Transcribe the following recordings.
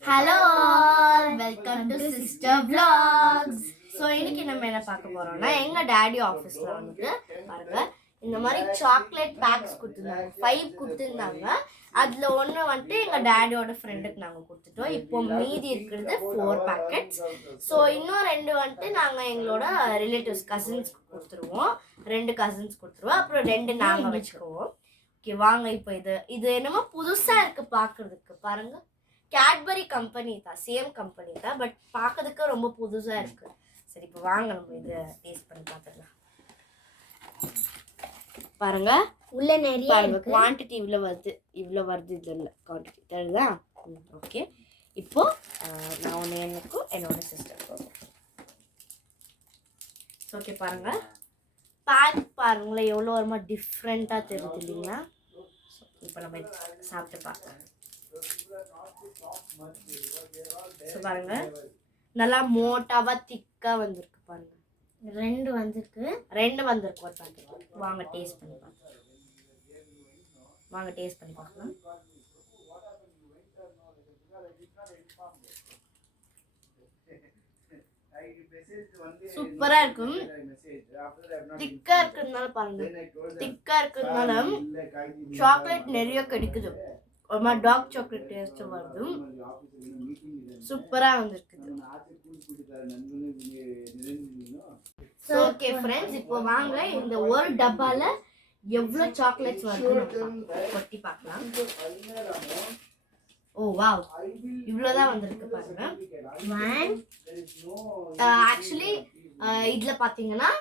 Hello all, welcome to Sister Vlogs. So இன்னைக்கு நம்ம என்ன பார்க்க போறோம்னா எங்க டாடி ஆபீஸ்ல வந்து பாருங்க இந்த மாதிரி சாக்லேட் பேக்ஸ் கொடுத்திருந்தாங்க 5 கொடுத்திருந்தாங்க. அதுல ஒன்னு வந்து எங்க டாடியோட ஃப்ரெண்டுக்கு நாங்க கொடுத்துட்டோம். இப்போ மீதி இருக்கிறது 4 பாக்கெட்ஸ். ஸோ இன்னும் 2 வந்து நாங்க எங்களோட ரிலேட்டிவ்ஸ் கசின்ஸ்க்கு கொடுத்துருவோம். 2 கசின்ஸ் கொடுத்துருவோம். அப்புறம் 2 நாங்க வச்சுக்குவோம். ஓகே வாங்க இப்போ இது என்னமோ புதுசா இருக்கு பார்க்கிறதுக்கு. பாருங்க கேட்பரி கம்பெனி தான், சேம் கம்பெனி தான், பட் பார்க்கறதுக்கு ரொம்ப புதுசாக இருக்கு. சரி இப்போ வாங்க நம்ம இதை டேஸ்ட் பண்ணி பார்த்துடலாம். பாருங்க உள்ள நிறைய குவான்டிட்டி இவ்வளோ வருது இதில் குவான்டிட்டி தெரியுதா? ஓகே இப்போ நான் ஒன்று எனக்கும் என்னோட சிஸ்டருக்கும். ஓகே பாருங்க பேக் பாருங்களேன் எவ்வளோ வருமா டிஃப்ரெண்ட்டாக தெரியுது இல்லைங்களா? இப்போ நம்ம சாப்பிட்டு பார்க்கலாம். பாருங்க நல்லா மோட்டாவா திக்கா வந்திருக்கு. பாருங்க 2 வந்திருக்கு ஒரு பாக்கெட். வாங்க டேஸ்ட் பண்ணி பார்க்கலாம். சூப்பரா இருக்கும். திக்கா இருக்கிறதுனால பாருங்க, திக்கா இருக்கிறதுனால சாக்லேட் நிறைய கிடைக்குது. ஒரு மாதிரி டார்க் சாக்லேட் டேஸ்ட் வருது. சூப்பரா வந்திருக்குது. ஓகே ஃப்ரெண்ட்ஸ், இப்போ வாங்க இந்த ஒரு டப்பால எவ்வளவு சாக்லேட்ஸ் வருது கொட்டி பார்க்கலாம். ஓ வாவ், இவ்வளவுதான் வந்திருக்கு பாருங்க. ஆக்சுவலி இதுல பாத்தீங்கன்னா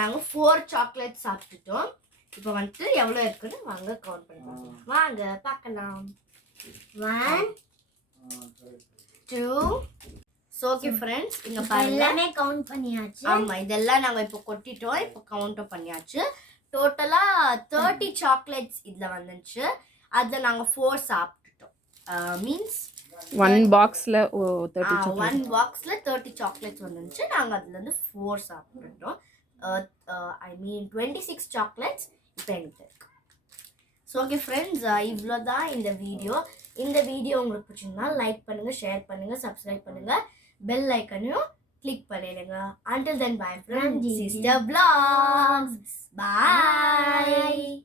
நாங்க 4 சாக்லேட் சாப்பிட்டுட்டோம். இப்போ வந்து எவ்வளோ இருக்குன்னு வாங்க கவுண்ட் பண்ணி பார்க்கலாம். வாங்க பார்க்கலாம். 1 2. ஸோ ஓகே ஃப்ரெண்ட்ஸ், இங்கே பாருங்க எல்லாமே கவுண்ட் பண்ணியாச்சு. ஆமாம் இதெல்லாம் நாங்கள் இப்போ கொட்டிட்டோம். இப்போ கவுண்ட்டும் பண்ணியாச்சு. டோட்டலாக 30 சாக்லேட்ஸ் இதில் வந்துச்சு. அதில் நாங்கள் 4 சாப்பிட்டுட்டோம். மீன்ஸ் 1 பாக்ஸில் 30 சாக்லேட்ஸ் வந்துச்சு. நாங்கள் அதுலேருந்து 4 சாப்பிட்டுட்டோம். I mean 26 சாக்லேட்ஸ் இப்போ எனக்கு இருக்கு. ஸோ ஓகே ஃப்ரெண்ட்ஸ், இவ்வளோதான் இந்த வீடியோ. இந்த வீடியோ உங்களுக்கு பிடிச்சிருந்தா லைக் பண்ணுங்க, ஷேர் பண்ணுங்க, சப்ஸ்கிரைப் பண்ணுங்க, பெல் ஐக்கனையும் கிளிக் பண்ணிடுங்க. Until then, bye from Sister Vlogs. Bye.